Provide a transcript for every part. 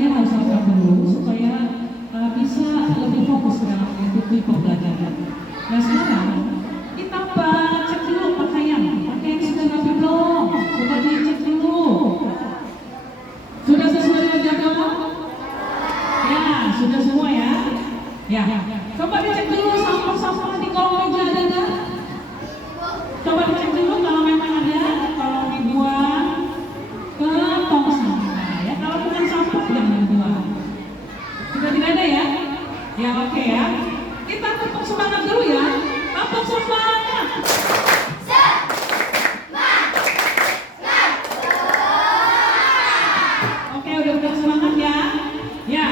kalian harus sabar dulu supaya bisa lebih fokus dalam mengikuti pembelajaran. Nah sekarang kita cek dulu pakaian sudah rapi belum? Coba dicek dulu. Sudah sesuai dengan jadwal? Ya, sudah semua ya. Ya, coba dicek dulu sampah-sampah di kolong meja ada nggak? Coba dicek dulu kalau memang ada, kalau dibuang ke tong sampah ya. Kalau bukan sampah jangan dibuang. Sudah tidak ada ya? Ya oke ya. Kita tepuk semangat dulu ya. Tepuk semangat. Oke, udah semangat ya. Ya,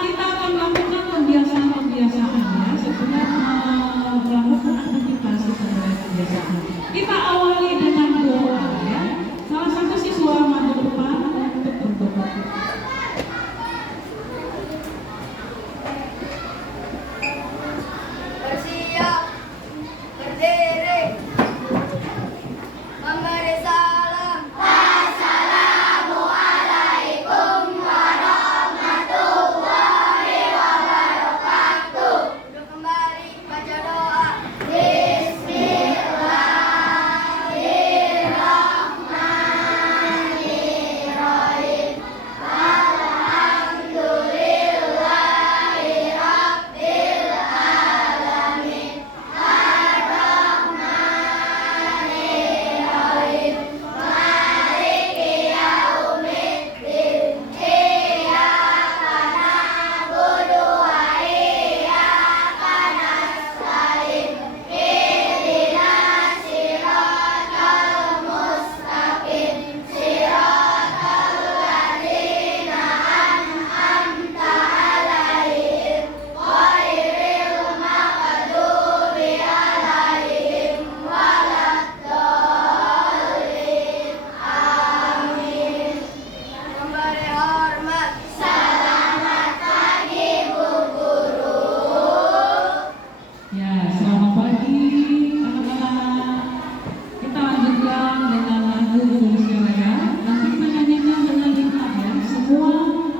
kita akan melakukan pembiasaan ya. Setelah melakukan aktivitas pembiasaan, kita awali dengan doa ya. Salah satu siswa maju depan untuk berdoa. Bersiap, berdiri, memberi salam. Assalamualaikum warahmatullahi wabarakatuh. Duduk kembali, baca doa. Bismillahirrahmanirrahim. Alhamdulillahi rabbil alamin. Ar-Rahmanirrahim. Maliki yaumiddin. Iyyaka na'budu wa iyyaka nasta'in. Ihdinas siratal mustaqim. Siratal ladzina an'amta 'alaihim ghairil maghdubi 'alaihim waladdallin. Amin. Memberi hormat. Selamat pagi Bu Guru. Ya, selamat pagi anak-anak. Kita lanjutkan dengan lagu Indonesia Raya. Nanti kita nyanyikan dengan hikmat ya. Semua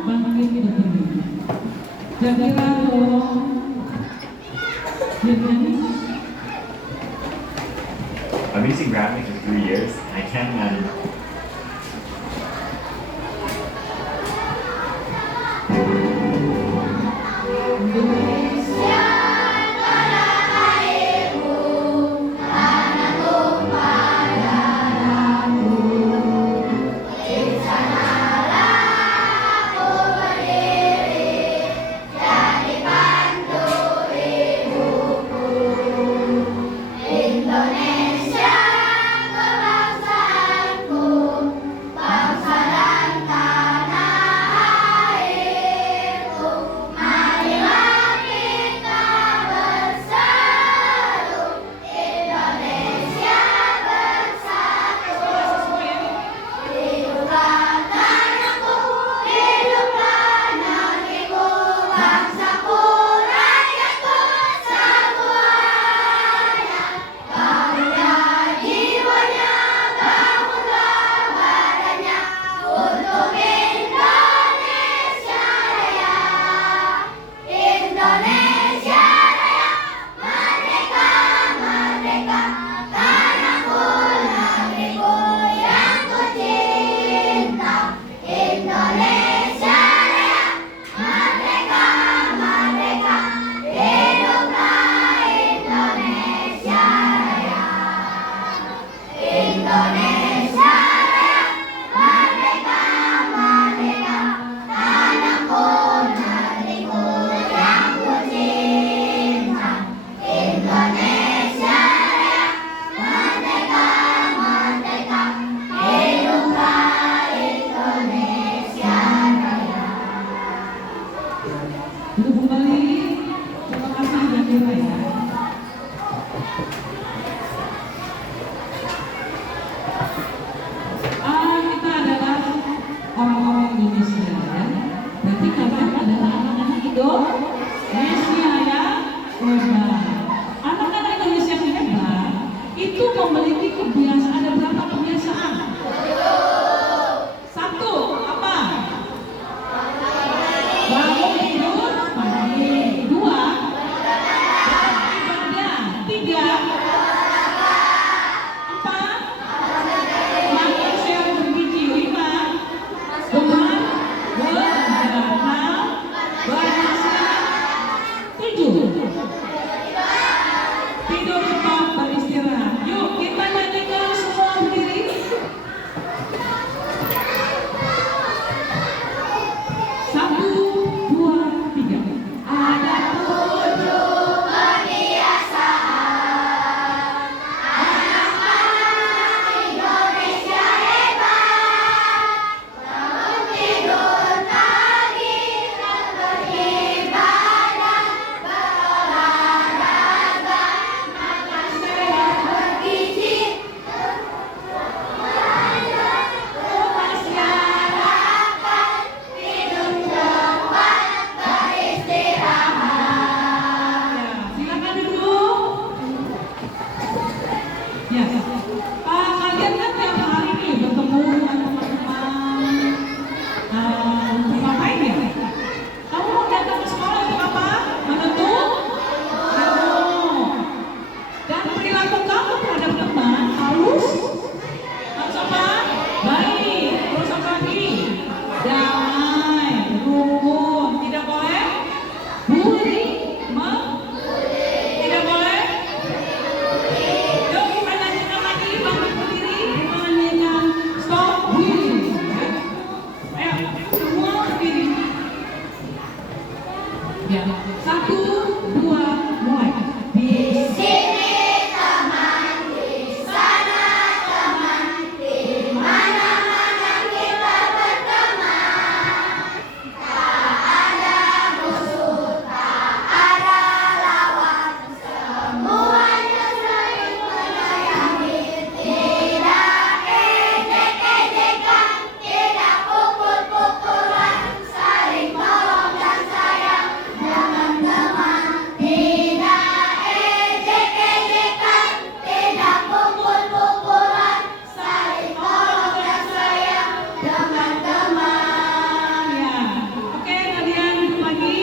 bangkit berdiri. Jaga dong. Nyanyi. I've been using Grammy for 3 years. I can't imagine. Indonesia tanah airmu, tanah tumpah darahku. Di sanalah aku berdiri, jadi pantu ibuku. Indonesia kebangsaanku, bangsa dan tanah airku. Marilah kita bersatu, Indonesia bersatu. Hiduplah tanahku, hiduplah negeriku, bangsaku, rakyatku semuanya. Bangunlah jiwanya, bangunlah badannya, untuk Indonesia Raya. Indonesia Raya, merdeka, merdeka, tanahku, negeriku yang ku cinta. Indonesia Raya, merdeka, merdeka, hiduplah Indonesia Raya. Indonesia Raya, merdeka, merdeka, tanahku, negeriku yang ku cinta. Indonesia Raya, merdeka, merdeka, hiduplah Indonesia Raya. Duduk kembali. Terima kasih Jaga ya. Kita adalah orang-orang Indonesia ya. Berarti kalian adalah anak-anak Indonesia ya. Hebat. Anak-anak Indonesia yang hebat itu memiliki kebiasaan. Ada berapa kebiasaan? Satu, apa? Ya, 1, 2, mulai. Di sini teman, di sana teman, di mana-mana kita berteman. Tak ada musuh, tak ada lawan, semuanya saling menyayangi. Tidak ejek-ejekan, tidak pukul-pukulan, saling tolong dan sayang teman-teman. Tidak ejek-ejekan, tidak pukul-pukulan, saling tolong dan sayang teman-teman. Ya, oke kalian duduk lagi.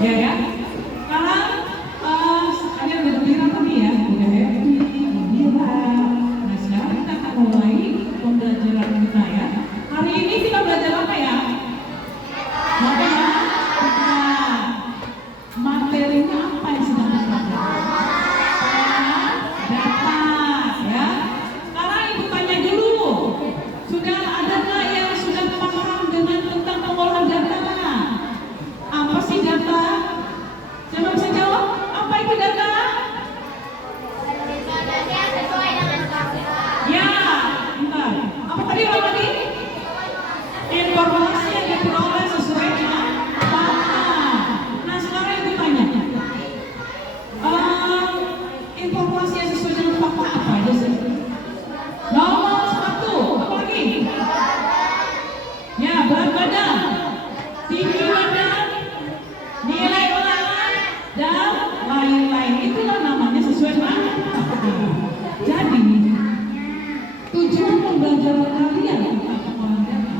Ya. Sekarang kalian udah gembira tadi ya, udah happy, gembira. Nah sekarang kita akan mulai pembelajaran kita ya. Hari ini kita belajar apa ya? Materinya apa yang sedang kita pelajari? Data ya. Sekarang ibu tanya dulu, sudah ada nggak yang sudah paham dengan tentang pengolahan data? Apa sih data? Siapa bisa jawab? Apa itu data? Sesuai dengan fakta. Ya, bentar. Apa tadi ulang lagi? Informasi yang diperoleh sesuai dengan fakta. Nah sekarang ibu tanya, informasi yang sesuai dengan fakta apa aja sih? Nomor 1, apa lagi? Ya, berat badan, tinggi badan, nilai ulangan, dan lain-lain. Itulah namanya sesuai dengan fakta. Jadi, tujuan pembelajaran kalian tentang pengolahan data,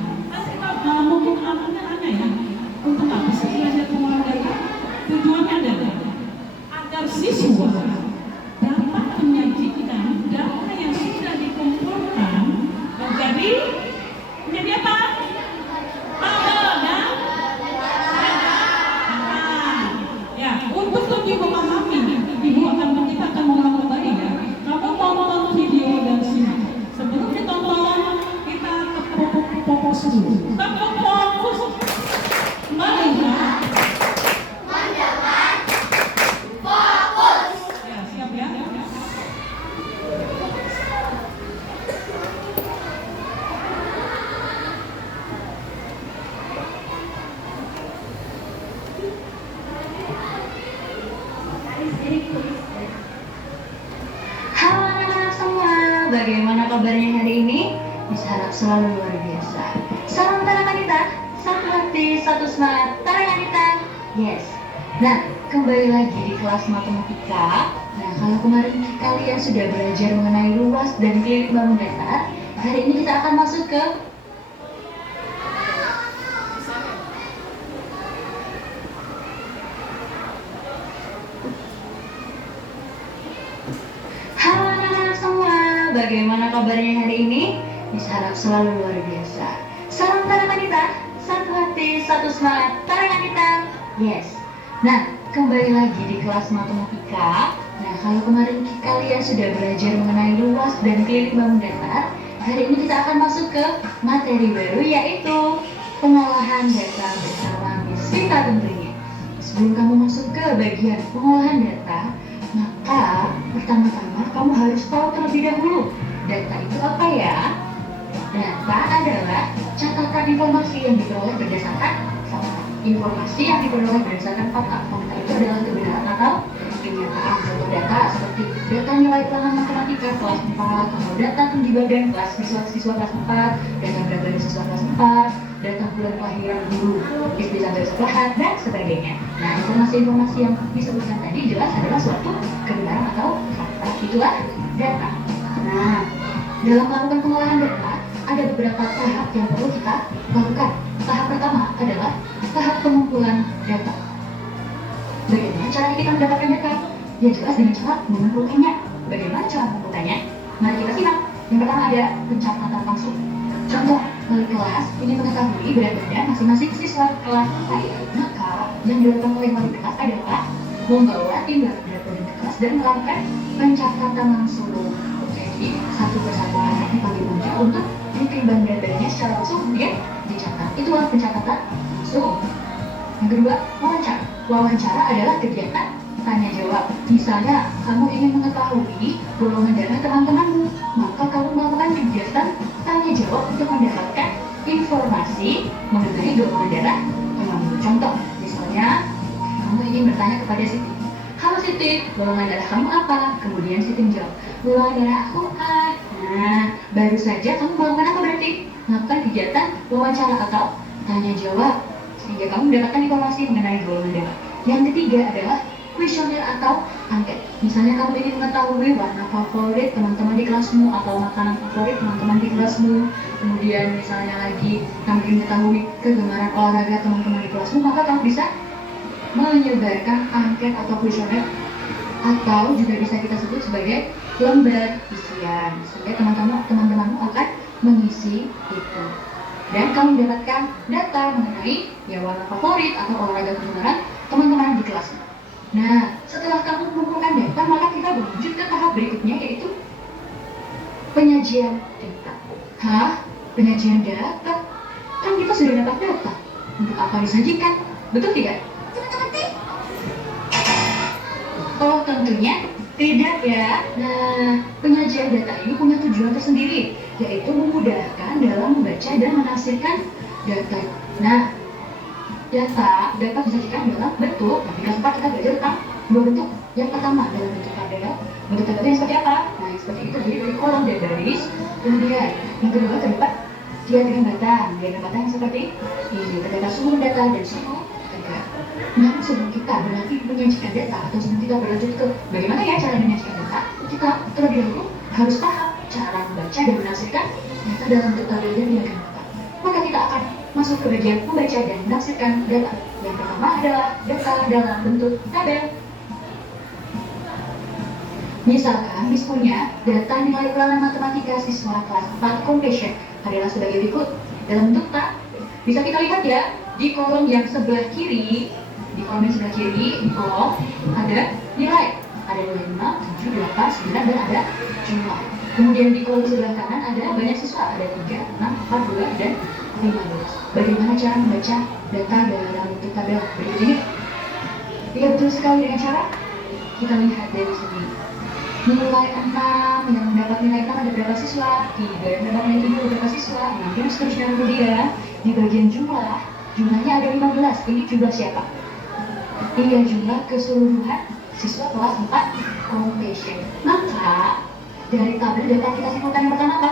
mungkin aneh ya, untuk apa sih belajar pengolahan data? Tujuannya adalah agar siswa dapat menyajikan data yang sudah dikumpulkan menjadi apa? Ya, untuk lebih memahami, kita akan mengulang kembali ya. Kamu tonton video dan sini. Sebelum ditonton, kita fokus dulu. Kita fokus. Melihat. Mendengar, fokus. Ya, siap ya. Halo anak-anak semua, bagaimana kabarnya hari ini? Bisa harap selalu luar biasa. Salam Tarang Anita, satu hati, satu semangat, Tarang Anita. Yes. Nah, kembali lagi di kelas matematika. Nah, kalau kemarin kalian sudah belajar mengenai luas dan keliling bangun datar, hari ini kita akan masuk ke Halo anak-anak semua, bagaimana kabarnya hari ini? Bisa harap selalu luar biasa. Salam Tarang Anita, satu hati, satu semangat, Tarang Anita. Yes. Nah, kembali lagi di kelas matematika. Nah, kalau kemarin kalian sudah belajar mengenai luas dan keliling bangun datar, hari ini kita akan masuk ke materi baru, yaitu pengolahan data bersama Miss Vita tentunya. Sebelum kamu masuk ke bagian pengolahan data, maka pertama-tama kamu harus tahu terlebih dahulu data itu apa ya? Data adalah catatan informasi yang diperoleh berdasarkan fakta. Informasi yang diperoleh berdasarkan fakta. Fakta itu adalah kebenaran atau kenyataan. Contoh data seperti data nilai ulangan matematika kelas 4, atau data tinggi badan kelas siswa kelas 4, data berat badan siswa kelas 4, data bulan kelahiran guru SD sampai sekolahan, dan sebagainya. Nah, informasi-informasi yang disebutkan tadi jelas adalah suatu kebenaran atau fakta. Itulah data. Nah, dalam melakukan pengolahan data, ada beberapa tahap yang perlu kita lakukan. Tahap pertama adalah tahap pengumpulan data. Bagaimana cara kita mendapatkan data? Ya jelas dengan cara mengumpulkannya. Bagaimana cara mengumpulkannya? Mari kita simak. Yang pertama ada pencatatan langsung. Contoh, wali kelas ingin mengetahui berat badan masing-masing siswa kelas 4. Maka yang dilakukan oleh wali kelas adalah membawa timbangan berat badan ke kelas dan melakukan pencatatan langsung. Jadi satu persatu anak dipanggil untuk ditimbang datanya secara langsung kemudian dicatat. Itulah pencatatan langsung. Yang kedua, wawancara. Wawancara adalah kegiatan tanya jawab. Misalnya, kamu ingin mengetahui golongan darah teman-temanmu, maka kamu melakukan kegiatan tanya jawab untuk mendapatkan informasi mengenai golongan darah temanmu. Contoh, misalnya, kamu ingin bertanya kepada Siti, halo Siti, golongan darah kamu apa? Kemudian Siti menjawab, golongan darah aku A. Nah, baru saja kamu melakukan apa berarti? Melakukan kegiatan wawancara atau tanya jawab, sehingga kamu mendapatkan informasi mengenai golongan darah. Yang ketiga adalah kuesioner atau angket. Misalnya kamu ingin mengetahui warna favorit teman-teman di kelasmu atau makanan favorit teman-teman di kelasmu. Kemudian misalnya lagi kamu ingin mengetahui kegemaran olahraga teman-teman di kelasmu, maka kamu bisa menyebarkan angket atau kuesioner, atau juga bisa kita sebut sebagai lembar isian, sehingga teman-temanmu akan mengisi itu. Dan kamu mendapatkan data mengenai warna favorit atau olahraga kegemaran teman-teman di kelas. Nah, setelah kamu mengumpulkan data, maka kita berlanjut ke tahap berikutnya, yaitu penyajian data. Hah? Penyajian data? Kan kita sudah dapat data. Untuk apa disajikan? Betul tidak? Oh, tentunya tidak ya. Nah, penyajian data ini punya tujuan tersendiri, yaitu memudahkan dalam membaca dan menafsirkan data. Nah, data disajikan dalam bentuk, ketika sempat kita belajar tentang dua bentuk. Yang pertama dalam bentuk tabel. Bentuk tabel yang seperti apa? Nah, yang seperti itu, jadi dari kolom dan baris. Kemudian yang kedua terdapat diagram batang. Diagram batang yang seperti ini, terdapat sumber data dan suku tegak. Nah, sebelum kita berarti menyajikan data, atau sebelum kita berlanjut ke bagaimana ya cara menyajikan data, kita terlebih dahulu harus paham cara membaca dan menafsirkan data dalam bentuk tabel dan diagram batang. Maka kita akan masuk ke bagian membaca dan menafsirkan data. Yang pertama adalah data dalam bentuk tabel. Misalkan Miss punya data nilai ulangan matematika siswa kelas 4 completion adalah sebagai berikut dalam bentuk tab. Bisa kita lihat ya, di kolom yang sebelah kiri, di kolom ada nilai. Ada nilai 5, 7, 8, 9, dan ada jumlah. Kemudian di kolom sebelah kanan ada banyak siswa, ada 3, 6, 4, 2, dan 15. Bagaimana cara membaca data dalam bentuk tabel berikut ini? Ya, betul sekali dengan cara kita lihat dari sini. Nilai 6 yang mendapat nilai 6 ada berapa siswa? 3 yang mendapat nilai 3 ada berapa siswa? Nanti seterusnya kemudian di bagian jumlahnya ada 15. Ini jumlah siapa? Iya, jumlah keseluruhan siswa kelas 4 completion. Maka dari tabel data kita simpulkan yang pertama apa?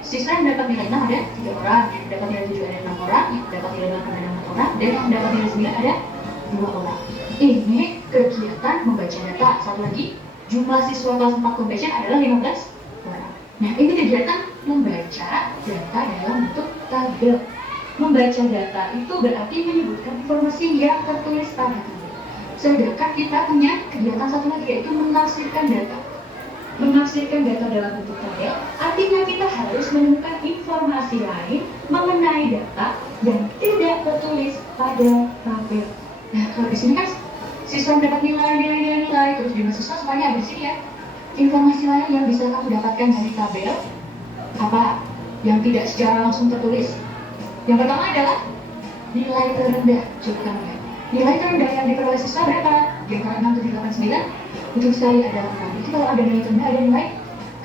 Siswa yang mendapat nilai 6 ada 3 orang, yang mendapat nilai 7 ada 6 orang, yang mendapat nilai 8 ada 4 orang, dan yang mendapat nilai 9 ada 2 orang. Ini kegiatan membaca data. Satu lagi, jumlah siswa kelas 4 completion adalah 15 orang. Nah, ini kegiatan membaca data dalam bentuk tabel. Membaca data itu berarti menyebutkan informasi yang tertulis pada tabel. Sedangkan kita punya kegiatan satu lagi, yaitu menafsirkan data. Menafsirkan data dalam bentuk tabel, artinya kita harus menemukan informasi lain mengenai data yang tidak tertulis pada tabel. Nah, kalau di sini kan siswa mendapat nilai, terus jumlah siswa semuanya ada di sini ya. Informasi lain yang bisa kamu dapatkan dari tabel apa? Yang tidak secara langsung tertulis. Yang pertama adalah nilai terendah. Coba kamu lihat. Nilai terendah yang diperoleh siswa berapa? Di antara 6, 7, 8, 9. Betul sekali adalah 6. Itu kalau ada nilai terendah, ada nilai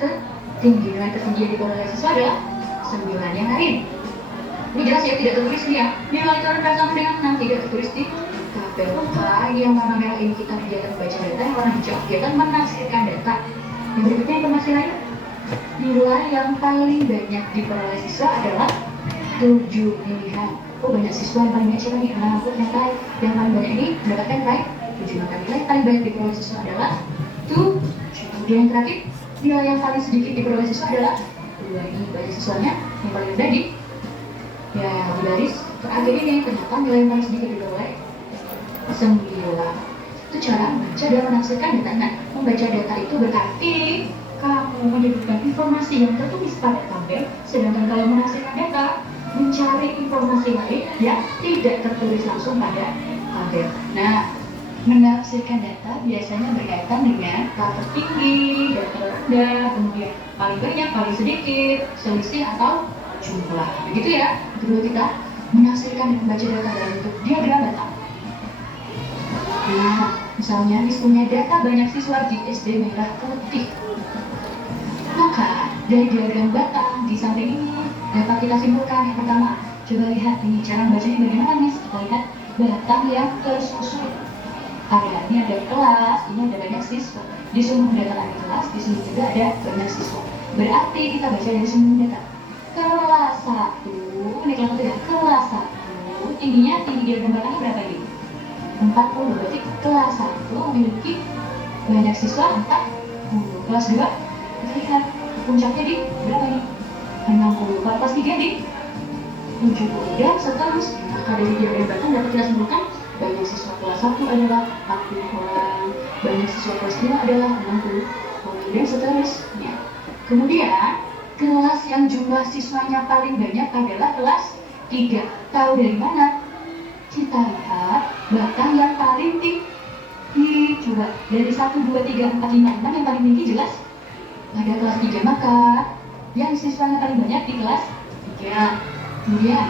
tertinggi. Nilai tertinggi yang diperoleh siswa adalah 9. Yang lain, ini jelas ya, tidak tertulis nih ya. Nilai terendah sama dengan 6 tidak tertulis di tabel. Maka yang warna merah ini kita kegiatan membaca data, yang warna hijau kegiatan menafsirkan data. Yang berikutnya informasi lain, nilai yang paling banyak diperoleh siswa adalah 7 pilihan. Oh, banyak siswa yang paling banyak siapa nih? Nah, aku ternyata yang paling banyak ini mendapatkan nilai 7. Maka nilai yang paling banyak diperoleh siswa adalah 7. Kemudian yang terakhir, nilai yang paling sedikit diperoleh siswa adalah 2. Ini banyak siswanya yang paling rendah di baris terakhir ini. Ternyata nilai yang paling sedikit diperoleh 9. Itu cara membaca dan menafsirkan data. Nah, membaca data itu berarti kamu menyebutkan informasi yang tertulis pada tabel, sedangkan kalau menafsirkan data, mencari informasi lain yang tidak tertulis langsung pada tabel. Nah, menafsirkan data biasanya berkaitan dengan data tertinggi, data rendah, kemudian paling banyak, paling sedikit, selisih atau jumlah. Begitu ya. Kedua kita menafsirkan dan membaca data dalam bentuk diagram batang. Nah, misalnya punya data banyak siswa di SD Merah Putih. Maka dari diagram batang di samping ini dapat kita simpulkan yang pertama. Coba lihat ini cara membacanya bagaimana Miss? Kita lihat batang yang tersusun. Ini ada kelas, ini ada banyak siswa. Di sumber data ada kelas, di sini juga ada banyak siswa. Berarti kita baca dari sumber data. Kelas 1, ini kelas 1 ya. Kelas 1, tingginya tinggi diagram batangnya berapa ini? 40. Berarti kelas 1 memiliki banyak siswa 40. Kelas 2, kita lihat puncaknya di berapa ini? 60. Kelas 3 di 70 dan seterusnya. Maka dari diagram batang dapat kita simpulkan banyak siswa kelas 1 adalah 40 orang, banyak siswa kelas 2 adalah 60 orang, dan seterusnya. Kemudian, kelas yang jumlah siswanya paling banyak adalah kelas 3. Tahu dari mana? Kita lihat batang yang paling tinggi. Coba, dari 1, 2, 3, 4, 5, 6 yang paling tinggi jelas ada kelas 3. Maka, yang siswanya paling banyak di kelas 3. Kemudian,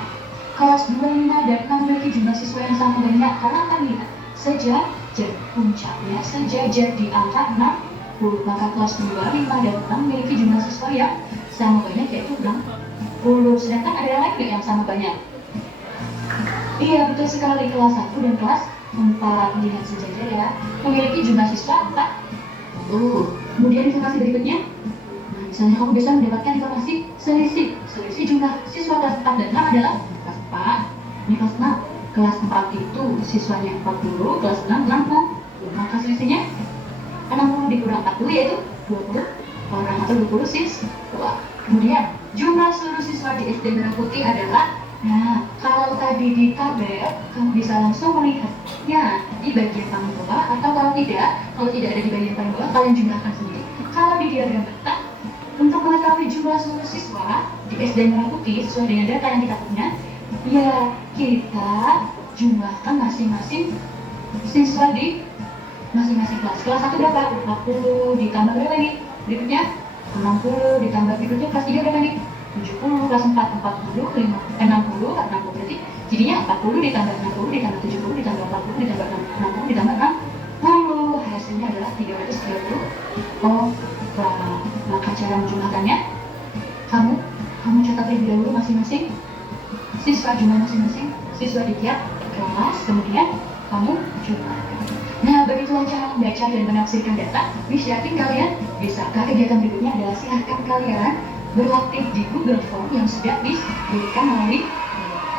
kelas 2, 5, dan 6 memiliki jumlah siswa yang sama banyak karena akan lihat sejajar puncaknya sejajar di angka 60. Maka kelas 2, 5, dan 6 memiliki jumlah siswa yang sama banyak yaitu 60. Sedangkan ada yang lain nggak yang sama banyak? Iya, betul sekali. Kelas 1 dan kelas 4 lihat sejajar ya, memiliki jumlah siswa 40. Kemudian informasi berikutnya. Misalnya kamu bisa mendapatkan informasi selisih jumlah siswa kelas 4 dan 6 adalah kelas 4, ini kelas 6. Kelas 4 itu siswanya 40, kelas 6 60. Maka selisihnya 60 dikurang 40 yaitu 20 orang atau 20 siswa. Kemudian jumlah seluruh siswa di SD Merah Putih adalah, nah kalau tadi di tabel kamu bisa langsung melihatnya di bagian paling bawah, atau kalau tidak ada di bagian paling bawah kalian jumlahkan sendiri. Kalau di diagram batang, untuk mengetahui jumlah seluruh siswa di SD Merah Putih sesuai dengan data yang kita punya, ya kita jumlahkan masing-masing siswa di masing-masing kelas. Kelas 1 berapa? 40 ditambah berapa nih? Berikutnya 60 ditambah berikutnya kelas 3 berapa nih? 70, kelas 4 40, 60 berarti jadinya 40 ditambah 60 ditambah 70 ditambah 40 ditambah 60 ditambah 60, hasilnya adalah 330 orang. Maka cara menjumlahkannya, kamu catat terlebih dahulu masing-masing siswa, jumlah masing-masing siswa di tiap kelas, kemudian kamu jumlahkan. Nah, begitulah cara membaca dan menafsirkan data. Miss yakin kalian bisa. Kegiatan berikutnya adalah silahkan kalian berlatih di Google Form yang sudah diberikan melalui.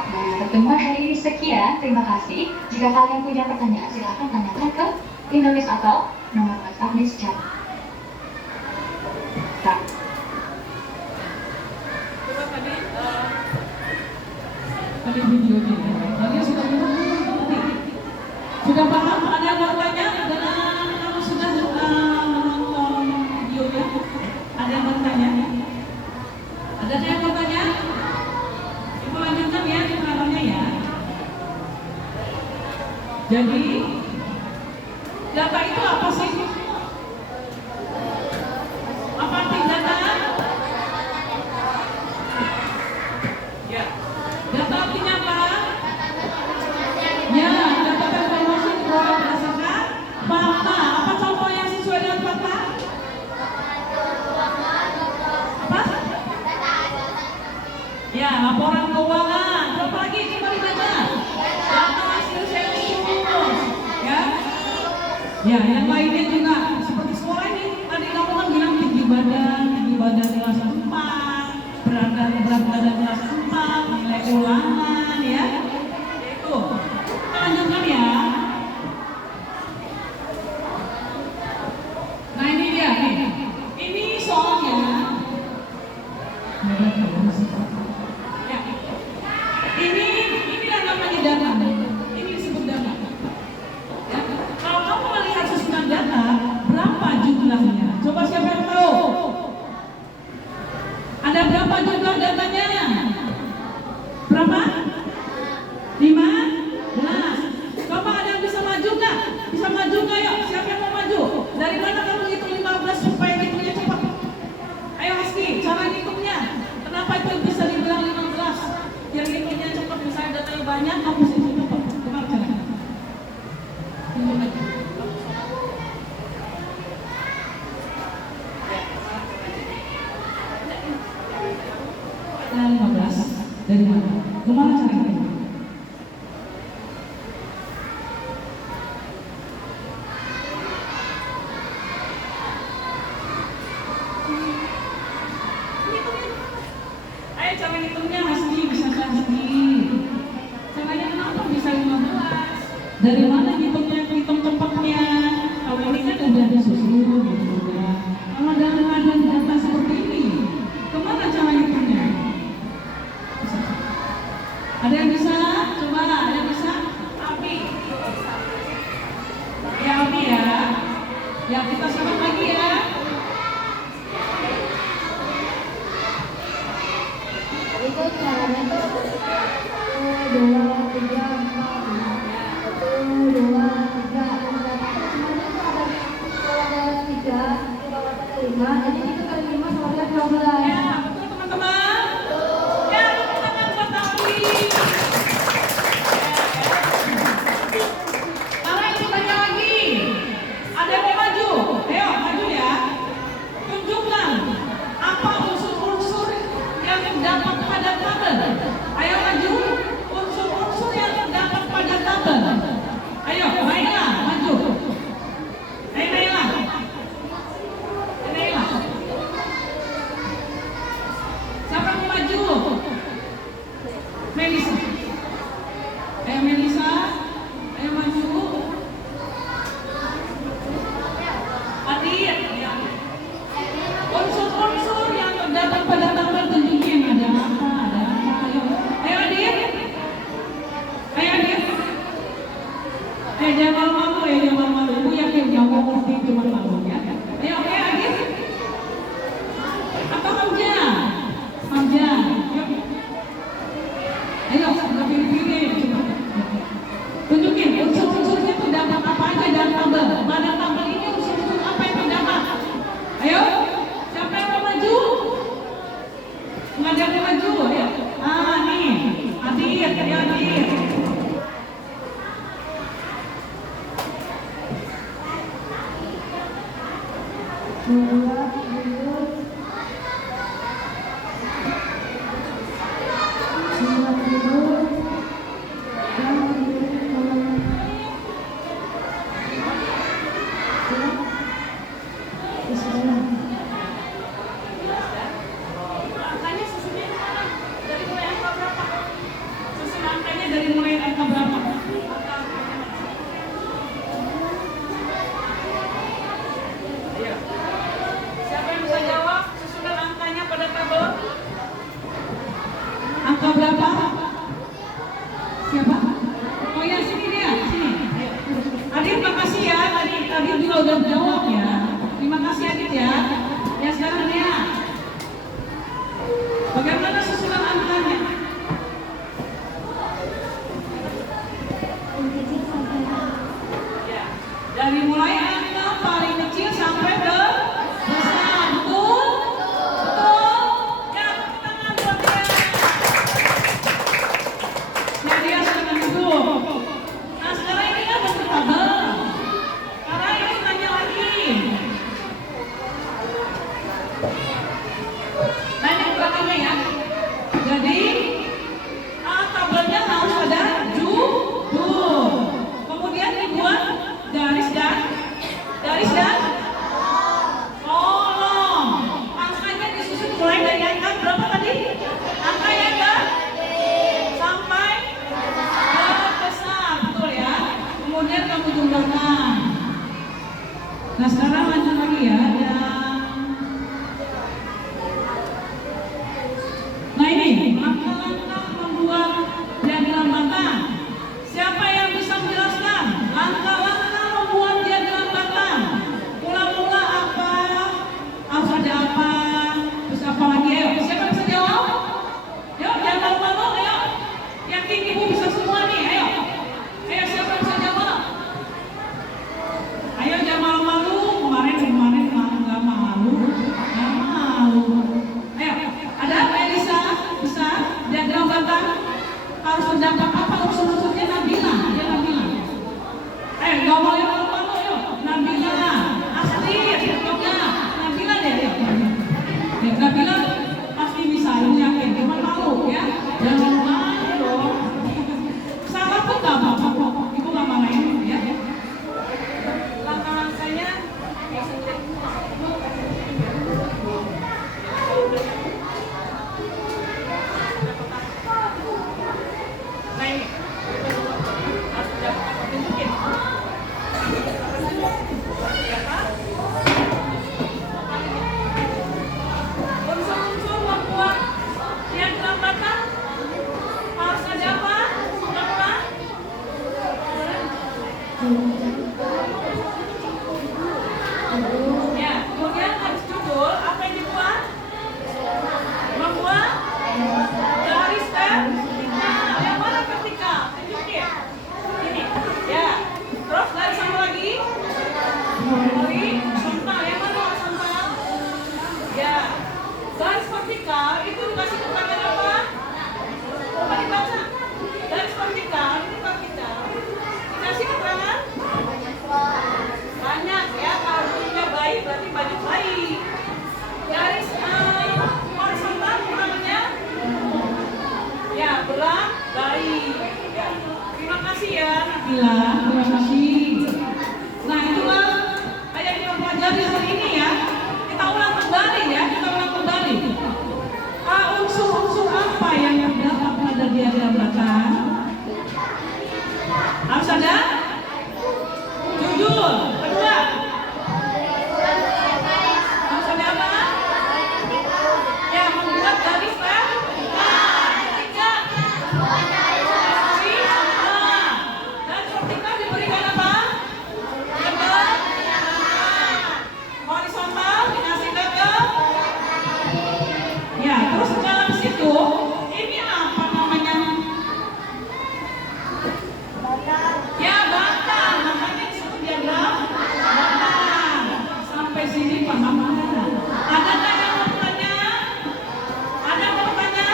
Nah, pertemuan hari ini sekian. Terima kasih. Jika kalian punya pertanyaan, silahkan tanyakan ke Indonesia atau nomor WhatsApp Miss Chat. Coba tadi videonya, tadi sudah paham? Ada yang bertanya? Dan kamu sudah menonton videonya? Ada yang bertanya? Ada yang bertanya? Ibu lanjutkan ya penerapannya ya. Jadi data itu apa sih? Apa arti data? Ya. Data artinya apa? Ya, data informasi diperoleh berdasarkan fakta. Apa contoh yang sesuai dengan fakta? Apa? Ya, laporan keuangan. Berapa lagi? Coba dibaca. Data hasil sensus. Ya. Ya, yang lainnya juga seperti sekolah ini. Tadi kamu kan bilang tinggi badan kelas 4, berat badan kelas 4, nilai ulangan ya. Itu. Lanjutkan ya. Nah, ini dia nih. Ini soalnya. Ya. Ini namanya data. Ini disebut data. Ya. Kalau kamu melihat susunan data, banyak hapus itu cepat. Gimana caranya? Tunjuk aja. Yang 15 dari mana? Gimana caranya? Ayo cara hitungnya pasti bisa pasti. Caranya kenapa bisa 15? Dari mana hitungnya? Hitung cepatnya. Kalau ini kan udah disusun gitu ya. Kalau dalam keadaan data seperti ini, kemana cara hitungnya? Bisa. Ada yang bisa? Coba ada yang bisa? Abi. Ya Abi ya. Ya kita sekarang lagi ya. Itu caranya tuh 1, 2, 3, 4, 1, 2, 3. Semuanya tuh ada kalau ada 3, di bawah ada 5. Jadi itu kali 5 sama 12. Ya, betul teman-teman. Ya, tepuk tangan buat Abi. Sekarang ditanya lagi. Ada yang mau maju? Ayo, maju ya. Tunjukkan apa unsur-unsur yang terdapat pada tabel. Ayo maju. Unsur-unsur yang terdapat pada tabel. Ayo, Naila, maju. Ayo Naila. Naila. Siapa yang mau maju? Melisa. Ayo Melisa. Ayo maju. Adit. Ya. Unsur-unsur yang terdapat pada tabel tunjukin ada apa, ada apa. Ayo, ayo Adit. Ayo Adit. Jangan malu-malu ya, jangan malu. Ibu yakin kamu ngerti cuma malu ya. Ayo, ayo Adit. Atau Hamzah? Hamzah. Ayo, nggak pilih-pilih. Coba. Tunjukin unsur-unsurnya terdapat apa aja dalam tabel. Pada tabel ini unsur-unsur apa yang terdapat? Ayo, siapa yang mau maju? Nggak ada yang mau maju, ayo. Ah, nih, Adit, ayo Adit. Angkanya susunnya gimana? Dari mulai angka berapa? Susun angkanya dari mulai angka berapa? Ayo. Siapa yang bisa jawab susunan angkanya pada tabel? Angka berapa? Siapa? Oh ya, sini dia, sini. Ayo. Adit, makasih ya. Tadi juga udah jawab ya. Terima kasih Adit ya. Ya sekarang dia. Bagaimana susunan angkanya? Ya, dari mulai angka paling kecil sampai ke besar, betul? Betul? Ya, tepuk tangan buat dia. Ya, dia sudah duduk. Nah, sekarang ini kan bentuk tabel. Sekarang ini tanya lagi. Nanya ke belakangnya ya. Jadi tabelnya harus ada judul. Kemudian dibuat garis dan kolom. Angkanya disusun mulai dari angka berapa tadi? Angka yang sampai besar, betul ya. Kemudian kamu jumlahkan. Nah sekarang lanjut lagi ya. Nah ini langkah-langkah membuat diagram batang. Siapa yang bisa menjelaskan langkah-langkah membuat diagram batang? Mula-mula apa? Harus ada apa? Terus apa lagi? Ayo, siapa yang bisa jawab? Yuk, jangan malu-malu, ayo. Yakin ibu bisa semua nih, ayo. Ayo, siapa yang bisa jawab? Ayo, jangan malu-malu. Kemarin nggak malu. Nggak malu. Ayo, ada apa Elisa? Bisa diagram batang? Harus terdapat apa Ya, kemudian garis judul apa yang dibuat? Membuat garis kan? Nah, yang mana vertikal? Tunjukin. Ini. Ya. Terus garis sama lagi? Horizontal. Yang mana horizontal? Ya. Garis vertikal itu dikasih keterangan apa? Coba dibaca. Garis vertikal ini vertikal. Dikasih keterangan? Banyak ya. Kalau bunyinya baik berarti banyak baik. Garis horizontal namanya? Ya, berat baik. Ya. Terima kasih ya Nabila. Terima kasih. Nah, itulah yang kita pelajari hari ini ya. Kita ulang kembali ya. Kita ulang kembali. Unsur-unsur apa yang terdapat pada diagram bacaan? Harus ada judul. Kedua, harus ada apa? Ya, membuat garis kan? Tiga, horizontal. Dan vertikal diberikan apa? Lebar. Horizontal dikasih ke ya, terus dalam situ ini apa namanya? Ya, batang. Makanya disebut diagram batang. Sampai sini paham mana? Ada nggak yang mau bertanya? Ada yang mau bertanya?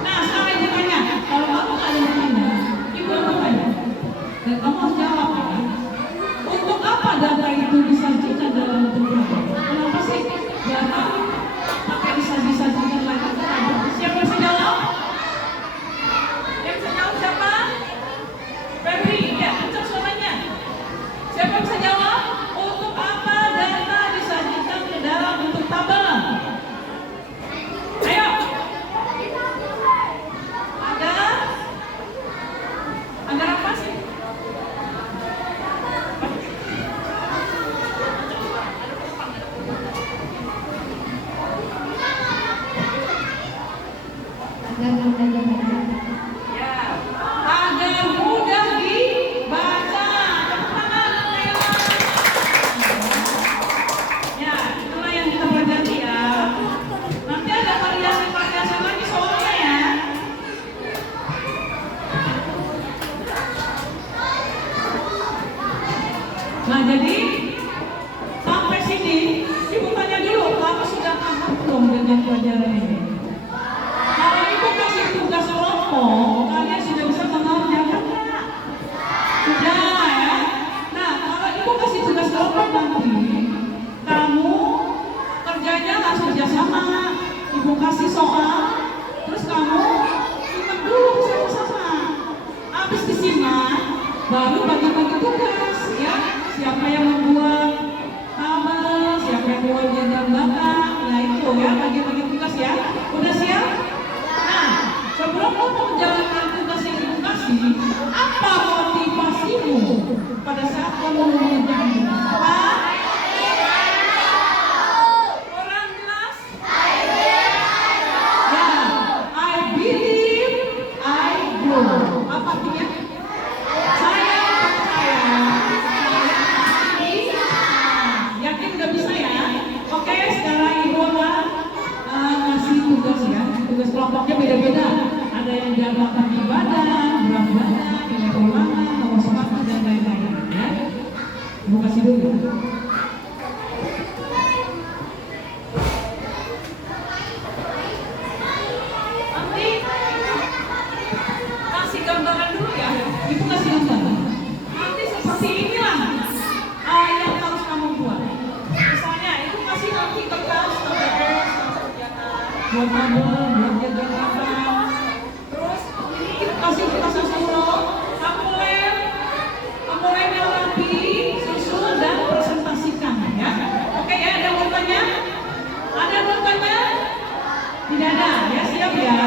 Nah, sekarang ibu tanya. Kalau kamu nggak ada yang bertanya, ibu yang bertanya. Dan kamu harus jawab ya. Untuk apa data itu disajikan dalam bentuk berapa? Kenapa sih data pakai disajikan lagi? Siapa yang bisa jawab? Yang bisa jawab siapa? Febri, ya, kencang suaranya. Siapa yang bisa jawab? Untuk apa data disajikan ke dalam bentuk tabel? Ayo. Agar apa sih? Ya, agar mudah dibaca. Tepuk tangan, Nela. Ya, itulah yang kita pelajari ya. Nanti ada variasi-variasi lagi soalnya ya. Nah, jadi sampai sini ibu tanya dulu, kamu sudah paham belum dengan pelajaran ini? Kalau ibu kasih tugas kelompok, kalian sudah bisa mengerjakan nggak? Sudah ya. Nah, kalau ibu kasih tugas kelompok nanti, kamu kerjanya harus kerjasama. Ibu kasih soal, terus kamu simak dulu bersama-sama. Habis disimak, baru bagi-bagi tugas ya. Siapa yang membuat tabel, siapa yang membuat diagram batang, nah itu ya bagi-bagi tugas ya. Udah siap? Nah, sebelum kamu menjalankan tugas yang ibu kasih, apa motivasimu pada saat kamu mengerjakan tugas? Apa? Orang jelas? Ya, I believe I grow. Apa artinya? Saya percaya. Yakin udah bisa ya? Oke, sekarang ibu akan ngasih tugas ya. Tugas kelompoknya beda-beda. Ada yang diamalkan di badan, berat badan, nilai keulangan, nomor sepatu dan lain-lain. Ya, ibu kasih dulu. Nanti kasih gambaran dulu ya. Ibu kasih gambaran. Nanti seperti inilah yang harus kamu buat. Misalnya, ibu kasih nanti kertas, TPS, buat tabel, buat diagram batang. Terus ini ibu kasih kertas susulo, kamu lem yang rapi, susun dan presentasikan ya. Oke ya, ada yang mau tanya? Ada yang mau tanya? Tidak ada, ya siap ya.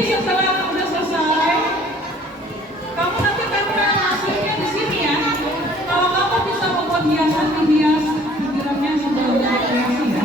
setelah udah selesai, kamu nanti tempel hasilnya di sini ya. Kalau kamu bisa membuat hiasan, dihias pikirannya sudah kreasi ya.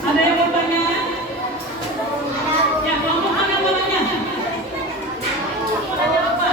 Ada yang mau tanya? Ya, kelompok mana mau nanya? Mau nanya apa?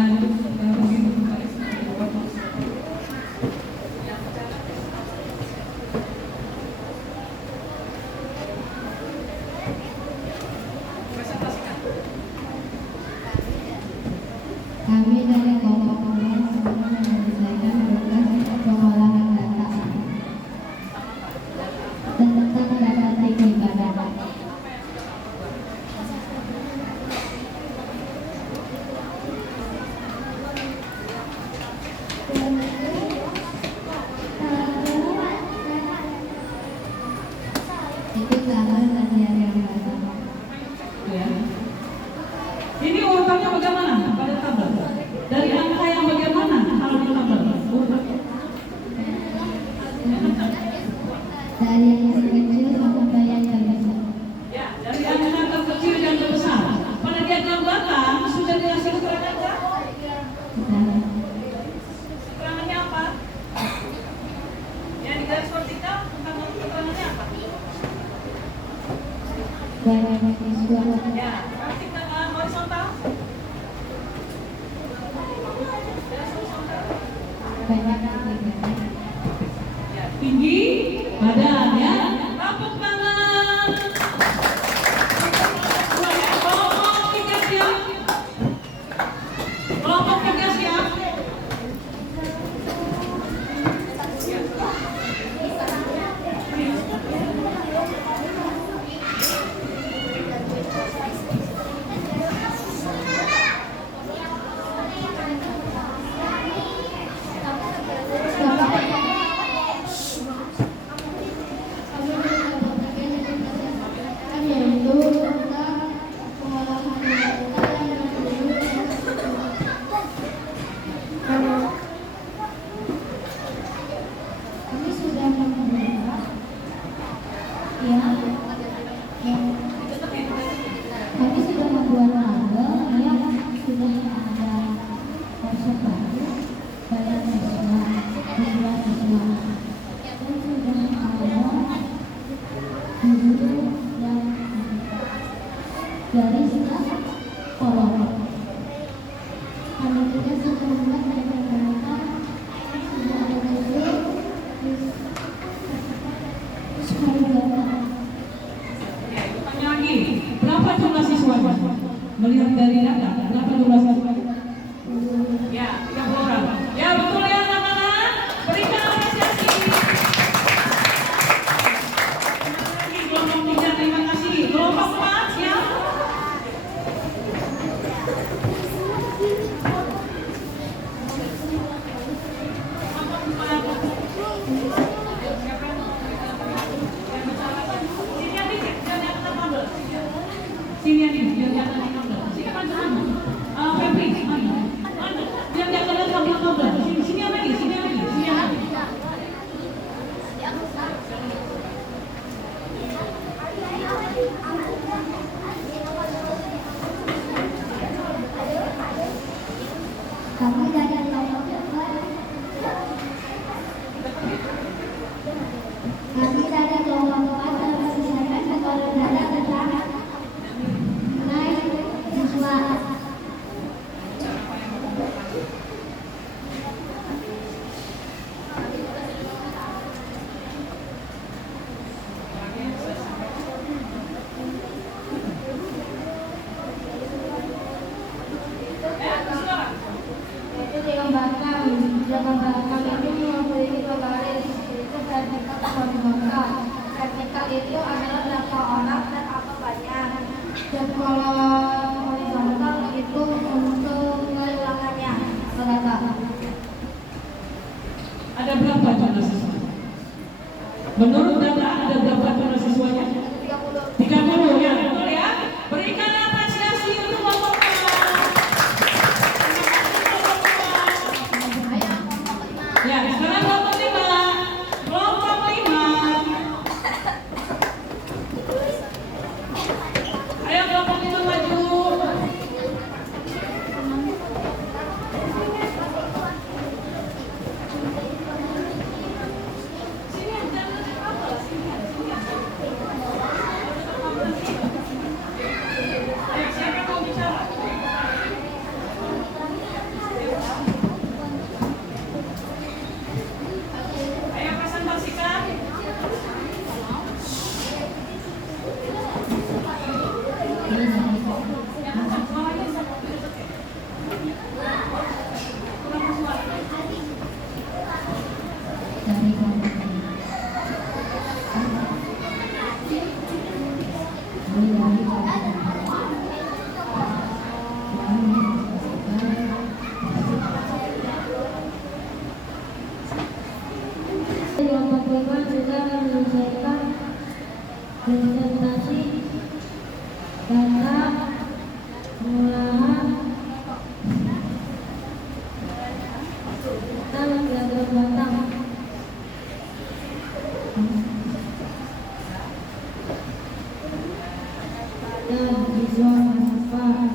Kami dari kelompok pemula semua menyelesaikan berkas pengolahan data tentang data tinggi badan. Itu gambar kajian yang pertama. Ya. Ini urutannya bagaimana pada tabel? Dari angka yang bagaimana kalau di tabel? Dari yang terkecil sampai yang terbesar. Ya, dari angka terkecil dan terbesar. Pada diagram belakang sudah dikasih keterangan nggak? Sudah. Keterangannya apa? Yang di garis vertikal tentang keterangannya apa? Banyak siswa. Ya, vertikal horizontal. Banyak tinggi. Ya, tinggi badan ya. Tepuk tangan. Kelompok 3 siap. Kelompok 3 siap. Kami sudah membuat kami sudah membuat tabel yang sudah ada konsep baru, banyak siswa, jumlah siswa, dan sudah ada guru yang garis kolom. Kami juga sudah membuat mereka sudah ada guru Ya, tanya lagi. Berapa jumlah siswanya? Melihat dari data, berapa jumlah siswanya? Ya, 30 orang. Ya, betul ya anak-anak. Berikan apresiasi. Lagi kelompok 3, terima kasih. Kelompok 4, siap. Sini aja, biar jangan naik kabel. Sini maju. Febri, maju. Maju. Biar jangan naik kabel. Sini lagi, sini lagi, sini lagi. Kami dari kelompok 4. Kami dari kelompok 4 telah menyelesaikan pengolahan data tentang naik siswa. Itu dengan belakang itu memiliki dua baris, itu vertikal dan horizontal. Vertikal itu adalah berapa orang dan apa banyak, dan kalau horizontal itu untuk keulangannya data. Ada berapa jumlah siswa? Menurut data ada berapa jumlah siswanya? 30 ya, betul ya? Berikan apresiasi untuk kelompok 4. Ya, sekarang kelompok 5. Kelompok 5. Ayo kelompok 5 maju. Dari kelompok ini. Kelompok 5 sudah menyelesaikan presentasi data pengolahan tentang diagram batang. Dan visual manfaat.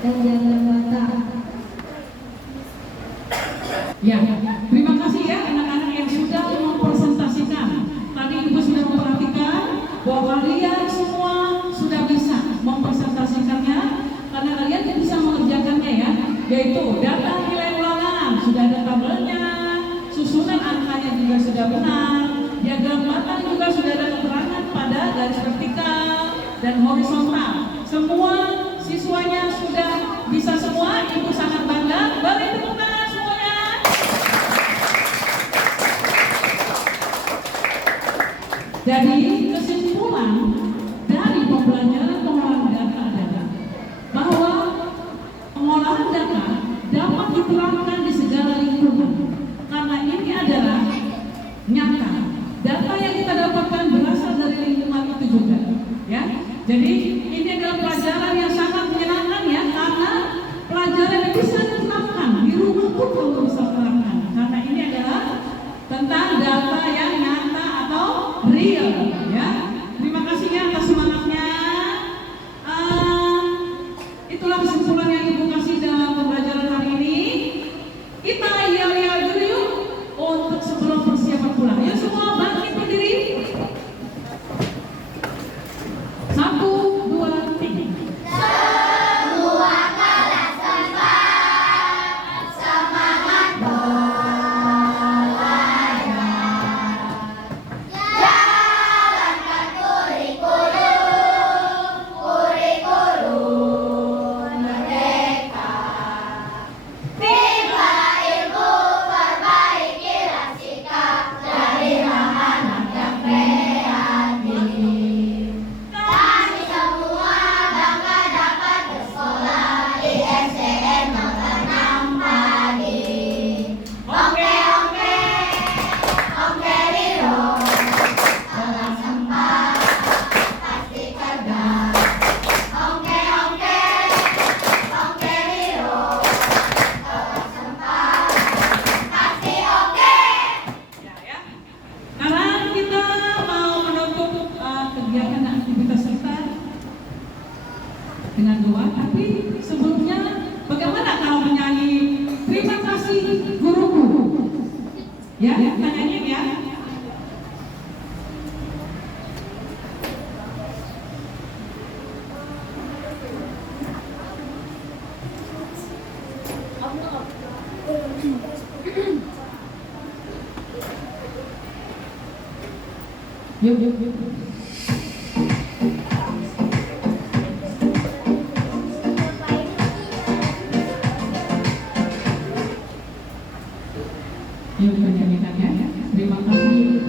Dan diagram batang. Ya, terima kasih ya anak-anak yang sudah mempresentasikan. Tadi Ibu sudah memperhatikan bahwa kalian semua sudah bisa mempresentasikannya karena kalian bisa mengerjakannya ya, yaitu data nilai ulangan, sudah ada tabelnya, susunan angkanya juga sudah benar, diagram batang juga sudah ada keterangan pada garis vertikal dan horizontal. Semua siswanya sudah bisa semua, Ibu sangat bangga. Beri tepuk tangan semuanya. Jadi kesimpulan dari pembelajaran pengolahan data adalah bahwa pengolahan data dapat diterapkan di segala lingkungan karena ini adalah nyata. Data yang kita dapatkan berasal dari lingkungan itu juga, ya. Jadi ini adalah pelajaran yang sangat menyenangkan ya, karena pelajaran yang bisa diterapkan di rumah pun kalau bisa diterapkan, karena ini adalah tentang data yang nyata atau real, ya. Terima kasih ya atas semangatnya. Itulah kesimpulan yang Ibu kasih dalam pembelajaran hari ini. Kita yel-yel dulu yuk untuk sebelum persiapan pulang. Ya semua bangkit berdiri. 1, 2, 3. Dengan doa, tapi sebelumnya bagaimana kalau menyanyi terima kasih guruku? Ya, tanyain ya. Yuk, yuk, yuk. Yuk menyanyikan ya. Terima kasih.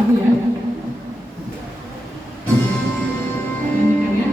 Ibu ya. Nyanyikan ya.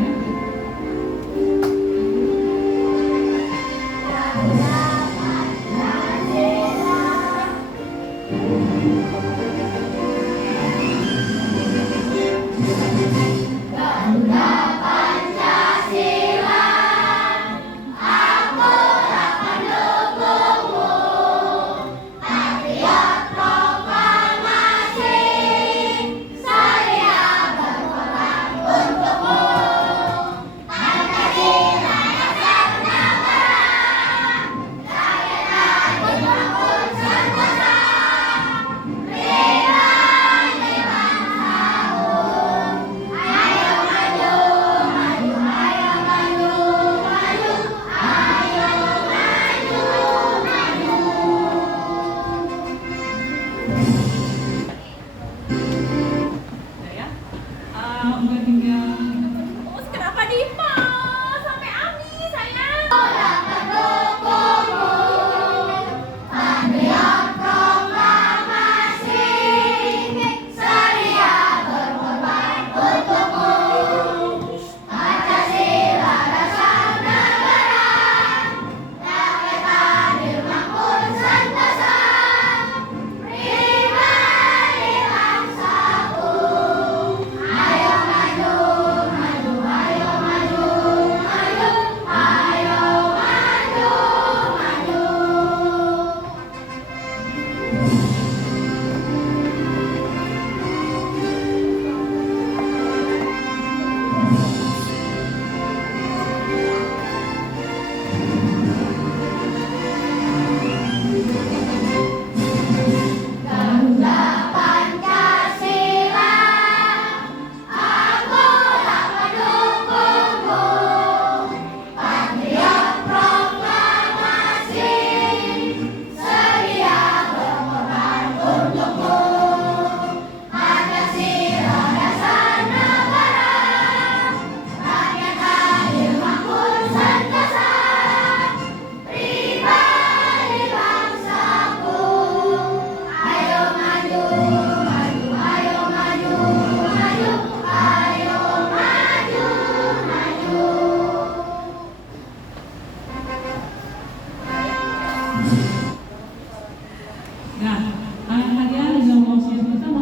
Nah, hadiah yang mau saya kita mau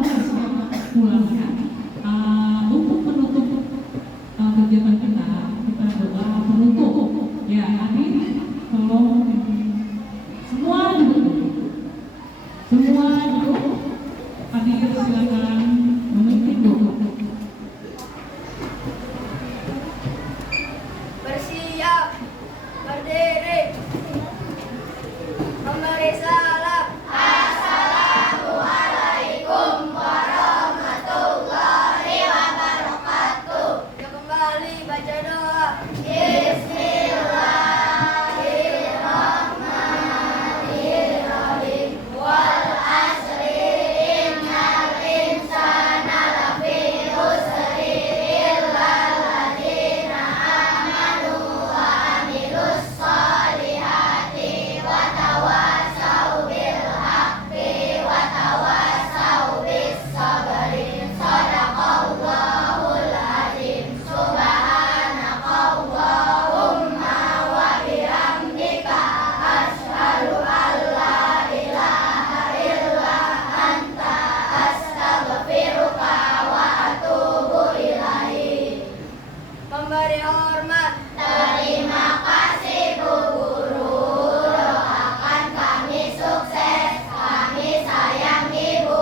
pulang ya. Untuk penutup kegiatan kita doa penutup. Ya, hadir tolong semua duduk. Semua duduk. Hadir silakan memimpin doa. Bersiap, berdiri, memberi salam. Assalamualaikum warahmatullahi wabarakatuh. Ya kembali baca doa. Bismillahirrahmanirrahim. Wal asri innal insana lafi khusri illa alladzina amanu wa amilus solihati wa tawasau bil haqqi wa tawasau bis sabri. Shadaqallahul azim. Subhanakallahumma wa bihamdika asyhadu an la ilaha illa anta astaghfiruka wa atubu ilaik. Memberi hormat. Terima kasih Bu Guru. Doakan kami sukses. Kami sayang Ibu.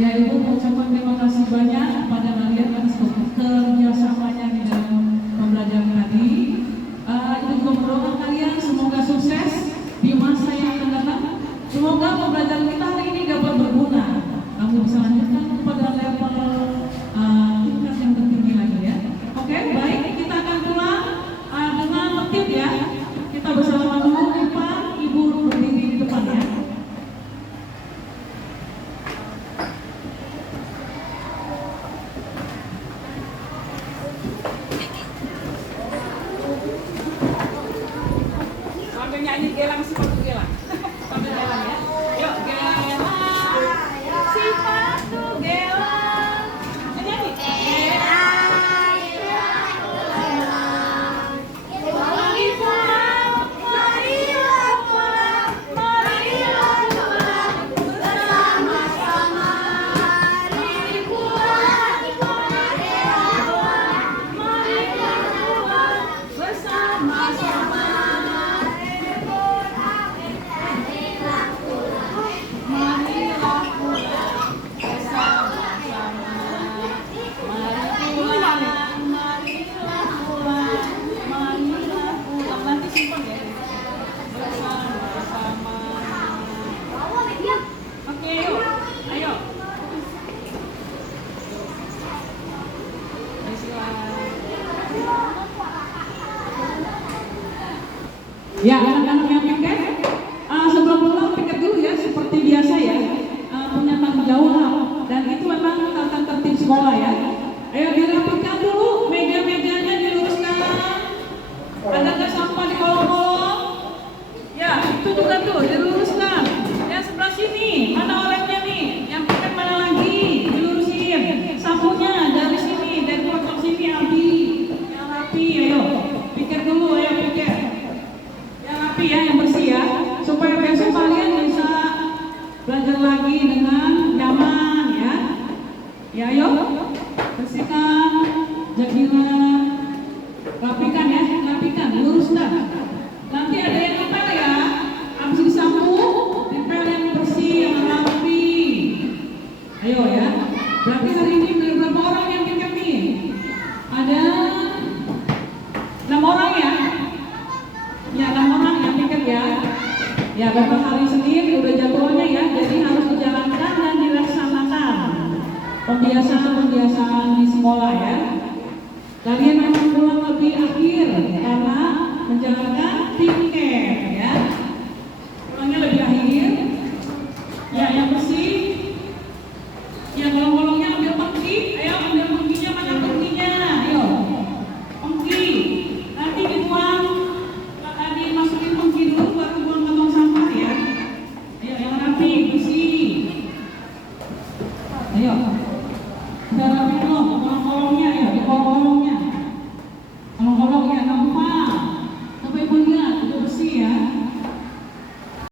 Ya Ibu mengucapkan terima kasih banyak pada kalian atas kerjasamanya di dalam pembelajaran tadi. Ibu juga mendoakan kalian semoga sukses di masa yang akan datang. Semoga pembelajaran kita hari ini dapat berguna. Kamu bisa lanjutkan pada level tingkat yang tertinggi lagi ya. Oke, baik, kita akan pulang dengan tertib ya. Kita bersama dulu depan, Ibu berdiri di depan ya. Sambil nyanyi gelang sepatu gelang. Sambil gelang ya. Yuk, gelang sepatu gelang. Nyanyi. Mari pulang, marilah pulang, marilah pulang bersama-sama. Mari pulang, marilah pulang, marilah pulang bersama-sama. Marilah pulang bersama-sama. Marilah pulang, marilah pulang, marilah pulang. Nanti simpan ya. Bersama-sama. Oke, yuk. Ayo. Ya, anak-anak yang piket, sebelum pulang piket dulu ya, seperti biasa ya, punya tanggung jawab, dan itu memang tata tertib sekolah ya. Ayo dirapikan dulu, meja-mejanya diluruskan. Ada nggak sampah di kolong-kolong? Ya, itu juga tuh diluruskan. Yang sebelah sini, mana orangnya nih? Yang piket mana lagi? Dilurusin. Sapunya dari sini, dari pojok sini Abi. Yang rapi, ayo. Piket dulu, ayo piket. Yang rapi ya, yang bersih ya, supaya besok kalian bisa belajar lagi dengan nyaman ya. Ya ayo, bersihkan, jadilah, rapikan ya, rapikan, luruskan. Nanti ada yang ngepel ya, habis disapu, dipel yang bersih, yang rapi. Ayo ya, berarti hari ini berapa orang yang piket nih? Ada 6 orang ya. Ya, 6 orang yang piket ya. Ya, besok hari Senin udah jadwalnya ya, jadi harus dijalankan dan dilaksanakan pembiasaan-pembiasaan di sekolah ya. Kalian memang pulang lebih akhir karena menjalankan piket ya. Pulangnya lebih akhir. Ya, yang bersih. Ya, golong-golongnya ambil pengki. Ayo, ambil pengkinya, mana pengkinya? Ayo, pengki. Nanti dibuang. Masukin pengki dulu baru buang kantong sampah ya. Ayo yang rapi, bersih. Ayo.